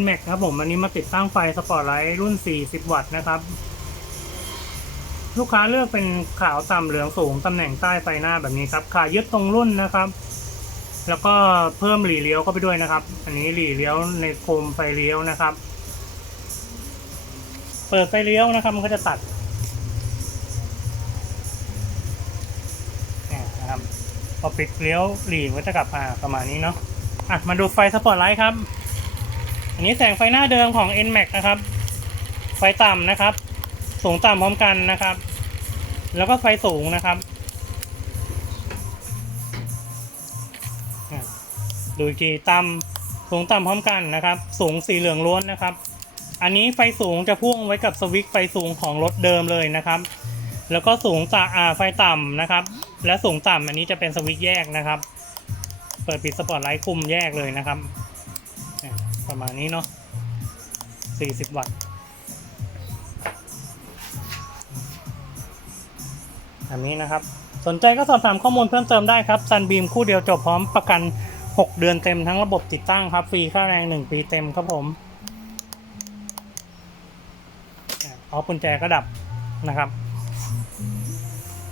NMAX ครับผมอันนี้มาติดตั้งไฟสปอร์ตไลท์รุ่น 40 วัตต์นะครับ ลูกค้าเลือกเป็นขาวต่ำเหลืองสูงตำแหน่งใต้ไฟหน้าแบบนี้ครับขายึดตรงรุ่นนะครับ แล้วก็เพิ่มหลีเลี้ยวเข้าไปด้วยนะครับ อันนี้หลีเลี้ยวในโคมไฟเลี้ยวนะครับ เปิดไฟเลี้ยวนะครับมันก็จะตัดเนี่ยนะครับพอปิดเลี้ยวหลีมันก็จะกลับมาประมาณนี้เนาะอะมาดูไฟสปอตไลท์ครับ อันนี้แสงไฟหน้าเดิมของ NMAX นะครับ ไฟต่ำนะครับ สูงต่ำพร้อมกันนะครับ แล้วก็ไฟสูงนะครับ ดูอีกทีต่ำสูงต่ำพร้อมกันนะครับ สูงสีเหลืองล้วนนะครับ อันนี้ไฟสูงจะพ่วงไว้กับสวิตช์ไฟสูงของรถเดิมเลยนะครับ แล้วก็สูงตาอ่าไฟต่ำนะครับ และสูงต่ำอันนี้จะเป็นสวิตช์แยกนะครับ เปิดปิดสปอตไลท์คุมแยกเลยนะครับ ประมาณนี้เนาะ40 วัตต์อันนี้นะครับ สนใจก็สอบถามข้อมูลเพิ่มเติมได้ครับซันบีมคู่เดียวจบพร้อมประกัน 6 เดือนเต็มทั้งระบบติดตั้งครับ ฟรีค่าแรง 1 ปีเต็มครับผมอออฟกุญแจก็ดับนะครับ